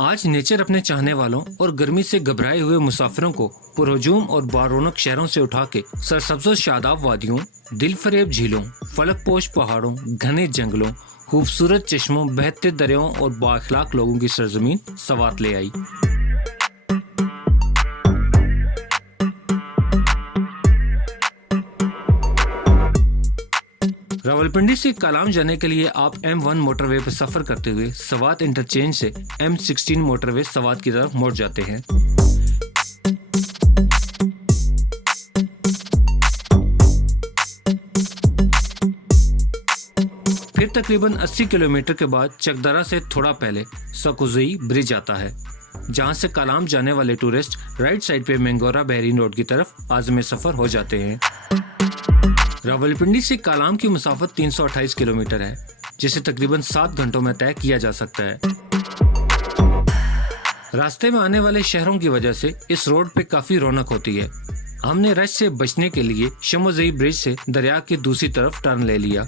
आज नेचर अपने चाहने वालों और गर्मी से घबराए हुए मुसाफिरों को पुरहजूम और बारौनक शहरों से उठा के सरसब्ज़ शादाब वादियों, दिलफरेब झीलों, फलकपोश पहाड़ों, घने जंगलों, खूबसूरत चश्मों, बहते दरियाओं और बाअखलाक लोगों की सरजमीन सवात ले आई। रावलपिंडी से कालाम जाने के लिए आप M1 मोटरवे पर सफर करते हुए सवात इंटरचेंज से M16 मोटरवे सवात की तरफ मुड़ जाते हैं। फिर तकरीबन 80 किलोमीटर के बाद चकदरा से थोड़ा पहले सकुजई ब्रिज आता है, जहां से कालाम जाने वाले टूरिस्ट राइट साइड पे मैंगोरा बहरीन रोड की तरफ आज़म सफर हो जाते हैं। रावलपिंडी से कालाम की मुसाफत 328 किलोमीटर है, जिसे तकरीबन 7 घंटों में तय किया जा सकता है। रास्ते में आने वाले शहरों की वजह से इस रोड पे काफी रौनक होती है। हमने रश से बचने के लिए शमोजई ब्रिज से दरिया की दूसरी तरफ टर्न ले लिया।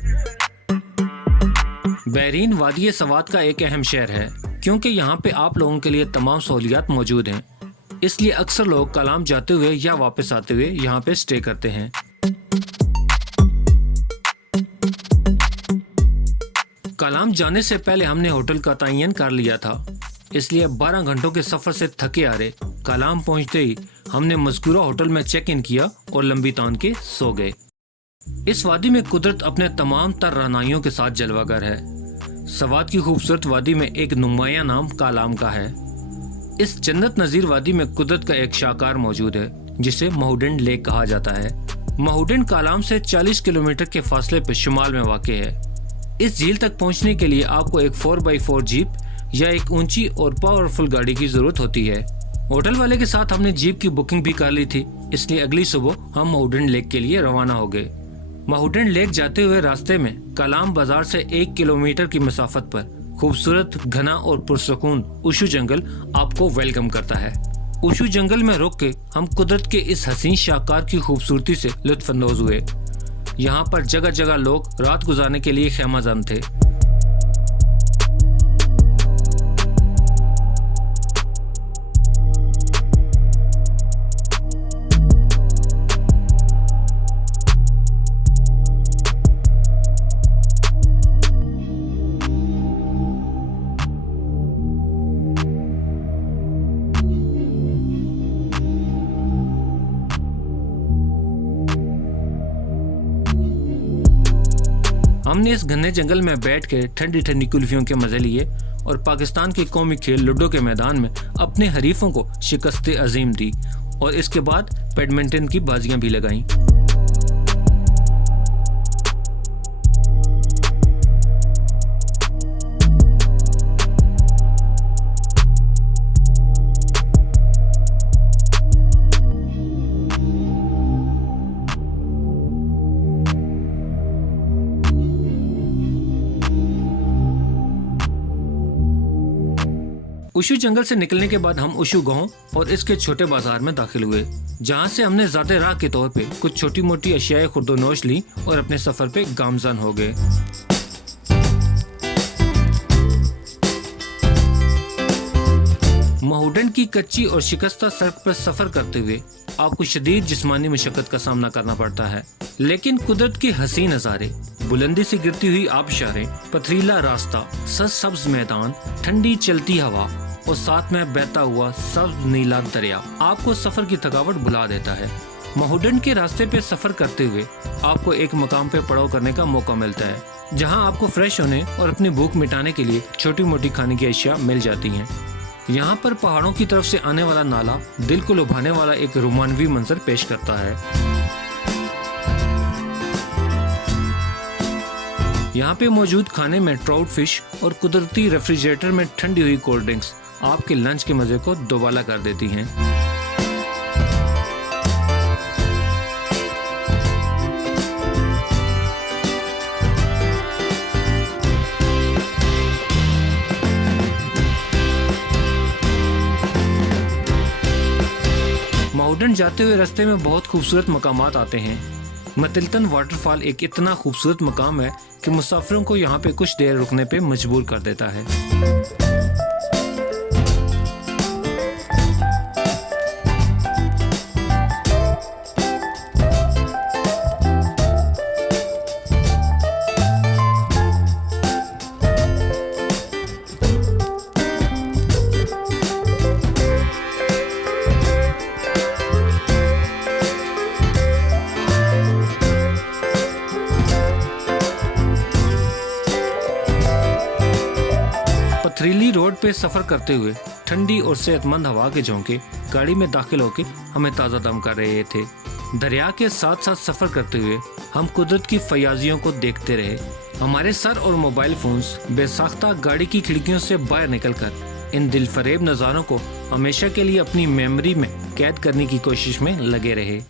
बहरीन वादी सवात का एक अहम शहर है, क्योंकि यहाँ पे आप लोगों के लिए तमाम सहूलियात मौजूद हैं। इसलिए अक्सर लोग कालाम जाते हुए या वापस आते हुए यहाँ पे स्टे करते हैं। कालाम जाने से पहले हमने होटल का तयन कर लिया था, इसलिए 12 घंटों के सफर से थके आ रहे कालाम पहुंचते ही हमने मज़कूरा होटल में चेक इन किया और लंबी तान के सो गए। इस वादी में कुदरत अपने तमाम तर रानाइयों के साथ जलवागर है। सवात की खूबसूरत वादी में एक नुमाया नाम कालाम का है। इस जन्नत नज़ीर वादी में कुदरत का एक शाहकार मौजूद है, जिसे महूडेन लेक कहा जाता है। महूडेन कालाम से 40 किलोमीटर के फासले पर शुमाल में वाक़ है। इस झील तक पहुंचने के लिए आपको एक 4x4 जीप या एक ऊंची और पावरफुल गाड़ी की जरूरत होती है। होटल वाले के साथ हमने जीप की बुकिंग भी कर ली थी, इसलिए अगली सुबह हम महूडेन लेक के लिए रवाना हो गए। महूडेन लेक जाते हुए रास्ते में कालाम बाजार से 1 किलोमीटर की मसाफत पर खूबसूरत, घना और पुरसकून उशू जंगल आपको वेलकम करता है। उशू जंगल में रुक के हम कुदरत के इस हसीन शाहकार की खूबसूरती से लुत्फानंदोज हुए। यहाँ पर जगह जगह लोग रात गुजारने के लिए खैमाजान थे। हमने इस घने जंगल में बैठ के ठंडी ठंडी कुल्फियों के मजे लिए और पाकिस्तान के कौमी खेल लूडो के मैदान में अपने हरीफों को शिकस्त अजीम दी और इसके बाद बैडमिंटन की बाजियां भी लगाईं। उशू जंगल से निकलने के बाद हम उशू गांव और इसके छोटे बाजार में दाखिल हुए, जहां से हमने ज़्यादा राह के तौर पे कुछ छोटी मोटी अशियाए खुर्दोनोश ली और अपने सफर पे गामजान हो गए। महूडेन की कच्ची और शिकस्ता सड़क पर सफर करते हुए आपको शदीद जिस्मानी मुशक्कत का सामना करना पड़ता है, लेकिन कुदरत के हसीन नज़ारे, बुलंदी से गिरती हुई आबशारें, पथरीला रास्ता, सरसब्ज मैदान, ठंडी चलती हवा और साथ में बहता हुआ सब्ज नीला दरिया आपको सफर की थकावट भुला देता है। महूडेन के रास्ते पे सफर करते हुए आपको एक मकाम पे पड़ाव करने का मौका मिलता है, जहां आपको फ्रेश होने और अपनी भूख मिटाने के लिए छोटी मोटी खाने की अशिया मिल जाती हैं। यहाँ पर पहाड़ों की तरफ से आने वाला नाला दिल को लुभाने वाला एक रोमानवी मंजर पेश करता है। यहाँ पे मौजूद खाने में ट्राउट फिश और कुदरती रेफ्रिजरेटर में ठंडी हुई कोल्ड ड्रिंक्स आपके लंच के मजे को दोबाला कर देती हैं। महूडेन जाते हुए रास्ते में बहुत खूबसूरत मकामात आते हैं। मतिल्तन वाटरफॉल एक इतना खूबसूरत मकाम है कि मुसाफिरों को यहाँ पे कुछ देर रुकने पे मजबूर कर देता है। में सफर करते हुए ठंडी और सेहतमंद हवा के झोंके गाड़ी में दाखिल होकर हमें ताज़ा दम कर रहे थे। दरिया के साथ साथ सफर करते हुए हम कुदरत की फयाजियों को देखते रहे। हमारे सर और मोबाइल फोन्स बेसाख्ता गाड़ी की खिड़कियों से बाहर निकलकर इन दिलफरेब नज़ारों को हमेशा के लिए अपनी मेमोरी में कैद करने की कोशिश में लगे रहे।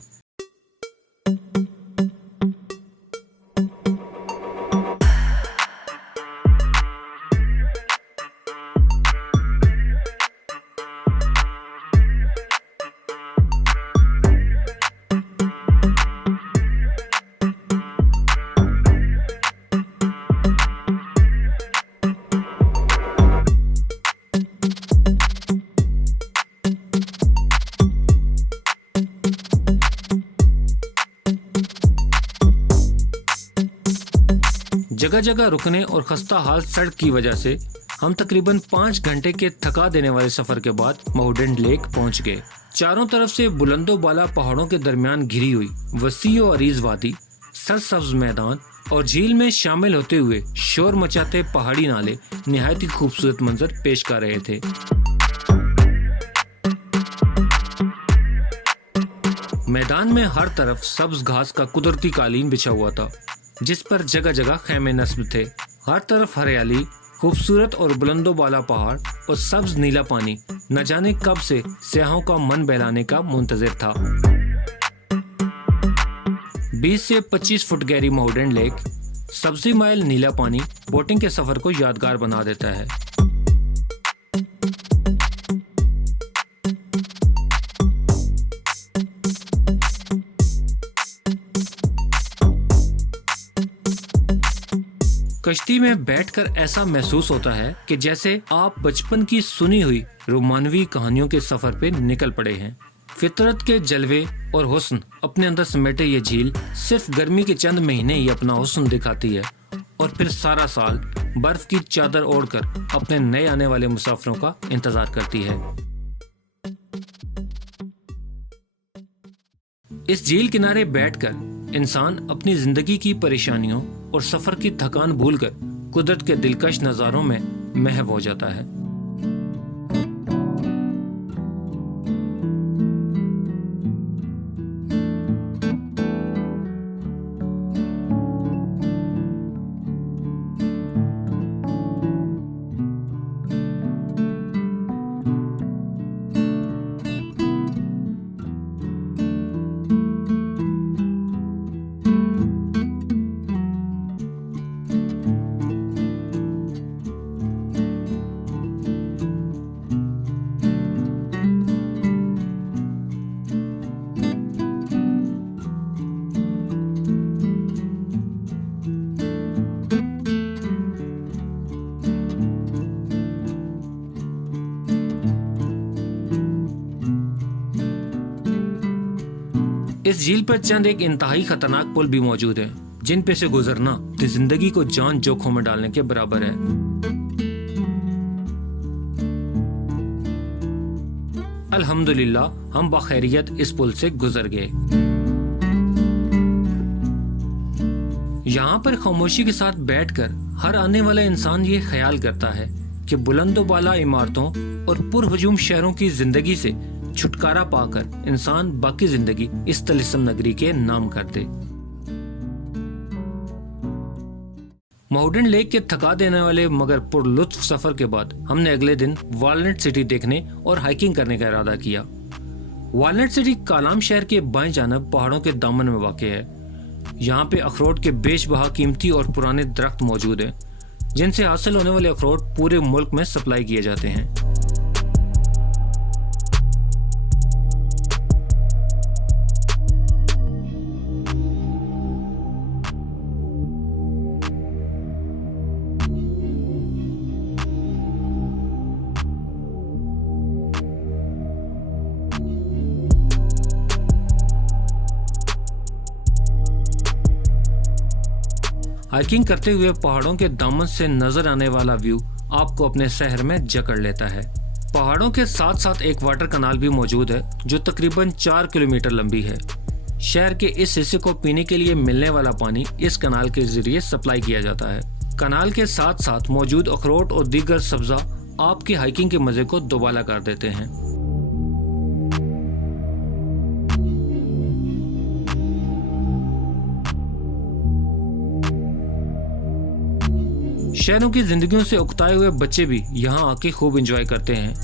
जगह जगह रुकने और खस्ता हाल सड़क की वजह से हम तकरीबन 5 घंटे के थका देने वाले सफर के बाद माउडेन लेक पहुंच गए। चारों तरफ से बुलंदो बाला पहाड़ों के दरमियान घिरी हुई वसी और अरीज वादी, सरसब्ज मैदान और झील में शामिल होते हुए शोर मचाते पहाड़ी नाले निहायत ही खूबसूरत मंजर पेश कर रहे थे। मैदान में हर तरफ सब्ज घास का कुदरती कालीन बिछा हुआ था, जिस पर जगह जगह खैमे नस्ब थे। हर तरफ हरियाली, खूबसूरत और बुलंदो बाला पहाड़ और सब्ज नीला पानी न जाने कब से सयाहों का मन बहलाने का मुंतजिर था। 20 से 25 फुट गहरी माउडेन लेक, सब्जी माइल नीला पानी बोटिंग के सफर को यादगार बना देता है। कश्ती में बैठकर ऐसा महसूस होता है कि जैसे आप बचपन की सुनी हुई रोमानवी कहानियों के सफर पे निकल पड़े हैं। फितरत के जलवे और हुस्न अपने अंदर समेटे ये झील सिर्फ गर्मी के चंद महीने ही अपना हुस्न दिखाती है और फिर सारा साल बर्फ की चादर ओढ़कर अपने नए आने वाले मुसाफिरों का इंतजार करती है। इस झील किनारे बैठकर इंसान अपनी जिंदगी की परेशानियों और सफर की थकान भूलकर कुदरत के दिलकश नजारों में महव हो जाता है। इस झील पर चंद एक इंतहाई खतरनाक पुल भी मौजूद है, जिन पे से गुजरना तो जिंदगी को जान जोखों में डालने के बराबर है। अल्हम्दुलिल्लाह हम बखैरियत इस पुल से गुजर गए। यहाँ पर खामोशी के साथ बैठकर हर आने वाला इंसान ये ख्याल करता है कि बुलंदो बाला इमारतों और पुरहुजूम शहरों की जिंदगी से छुटकारा पाकर इंसान बाकी जिंदगी इस तिलिस्म नगरी के नाम कर दे। माउडेन लेक के थका देने वाले मगर पुरलुत्फ सफर के बाद हमने अगले दिन वॉलनट सिटी देखने और हाइकिंग करने का इरादा किया। वॉलनट सिटी कालाम शहर के बाएं जानब पहाड़ों के दामन में वाक़ है। यहाँ पे अखरोट के बेशबहा कीमती और पुराने दरख्त मौजूद हैं, जिनसे हासिल होने वाले अखरोट पूरे मुल्क में सप्लाई किए जाते हैं। हाइकिंग करते हुए पहाड़ों के दामन से नजर आने वाला व्यू आपको अपने शहर में जकड़ लेता है। पहाड़ों के साथ साथ एक वाटर कनाल भी मौजूद है जो तकरीबन 4 किलोमीटर लंबी है। शहर के इस हिस्से को पीने के लिए मिलने वाला पानी इस कनाल के जरिए सप्लाई किया जाता है। कनाल के साथ साथ मौजूद अखरोट और दीगर सब्जा आपकी हाइकिंग के मजे को दोबारा कर देते हैं। शहरों की जिंदगियों से उकताए हुए बच्चे भी यहाँ आके खूब एंजॉय करते हैं।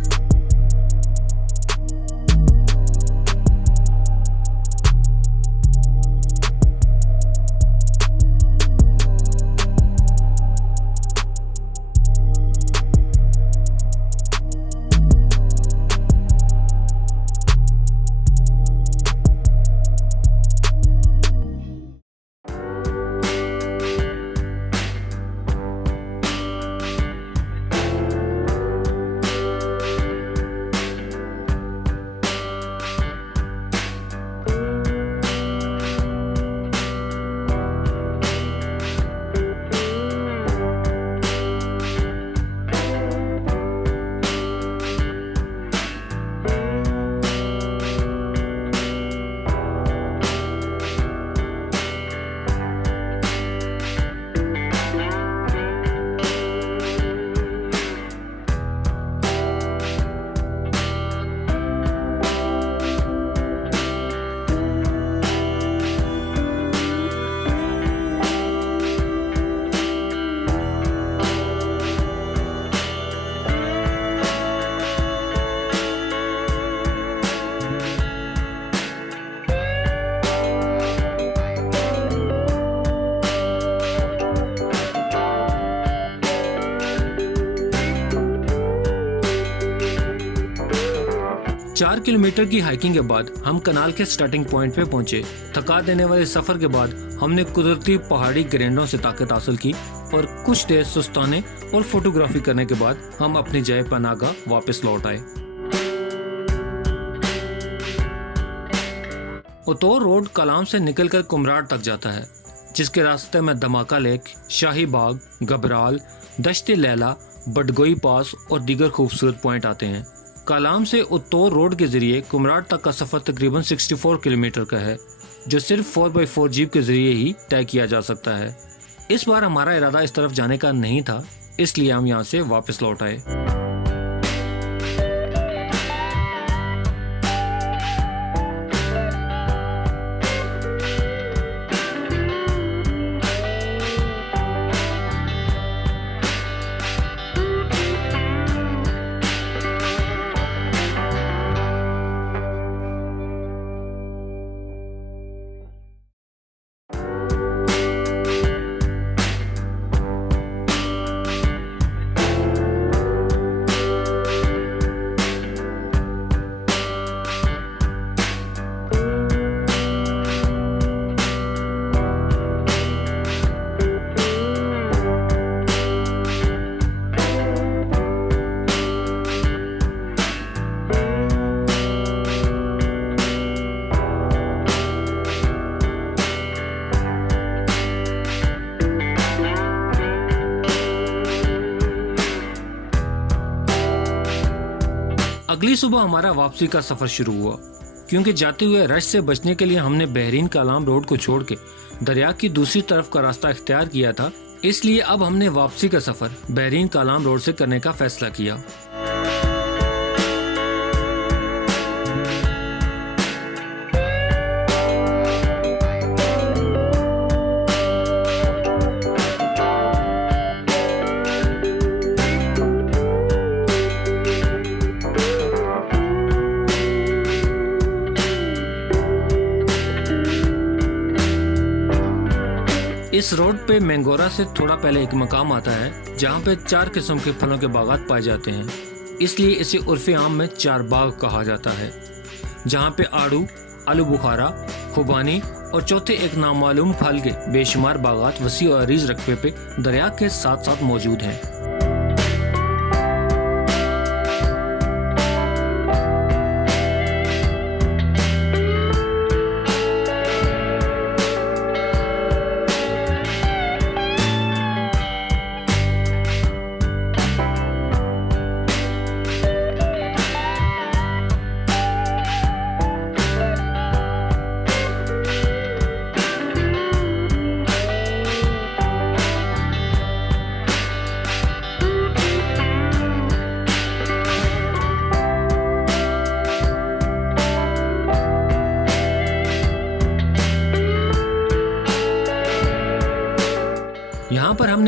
4 किलोमीटर की हाइकिंग के बाद हम कनाल के स्टार्टिंग पॉइंट पे पहुंचे। थका देने वाले सफर के बाद हमने कुदरती पहाड़ी ग्रेंडों से ताकत हासिल की और कुछ देर सुस्ताने और फोटोग्राफी करने के बाद हम अपनी जय पनागा वापस लौट आए। उतौर रोड कलाम से निकलकर कुमराड तक जाता है, जिसके रास्ते में धमाका लेक, शाही बाग, घबराल, दश्ते लैला, बडगोई पास और दीगर खूबसूरत पॉइंट आते हैं। कलाम से उत्तौर रोड के जरिए कुमराड तक का सफर तकरीबन 64 किलोमीटर का है, जो सिर्फ 4x4 जीप के जरिए ही तय किया जा सकता है। इस बार हमारा इरादा इस तरफ जाने का नहीं था, इसलिए हम यहाँ से वापस लौट आए। अगली सुबह हमारा वापसी का सफर शुरू हुआ। क्योंकि जाते हुए रश से बचने के लिए हमने बहरीन कलाम रोड को छोड़ के दरिया की दूसरी तरफ का रास्ता इख्तियार किया था, इसलिए अब हमने वापसी का सफर बहरीन कलाम रोड से करने का फैसला किया। इस रोड पे मैंगोरा से थोड़ा पहले एक मकाम आता है जहाँ पे 4 किस्म के फलों के बागात पाए जाते हैं, इसलिए इसे उर्फ़े आम में 4 बाग कहा जाता है, जहाँ पे आड़ू, आलू बुखारा, खुबानी और चौथे एक नामालूम फल के बेशुमार बागात वसी और अरीज रकबे पे दरिया के साथ साथ मौजूद हैं।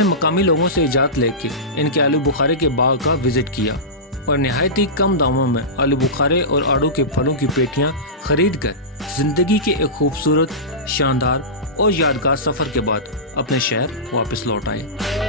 हमने मकामी लोगों से इजाज़त लेकर इनके आलू बुखारे के बाग का विजिट किया और नहायत ही कम दामों में आलू बुखारे और आड़ू के फलों की पेटियां खरीद कर जिंदगी के एक खूबसूरत, शानदार और यादगार सफ़र के बाद अपने शहर वापस लौट आए।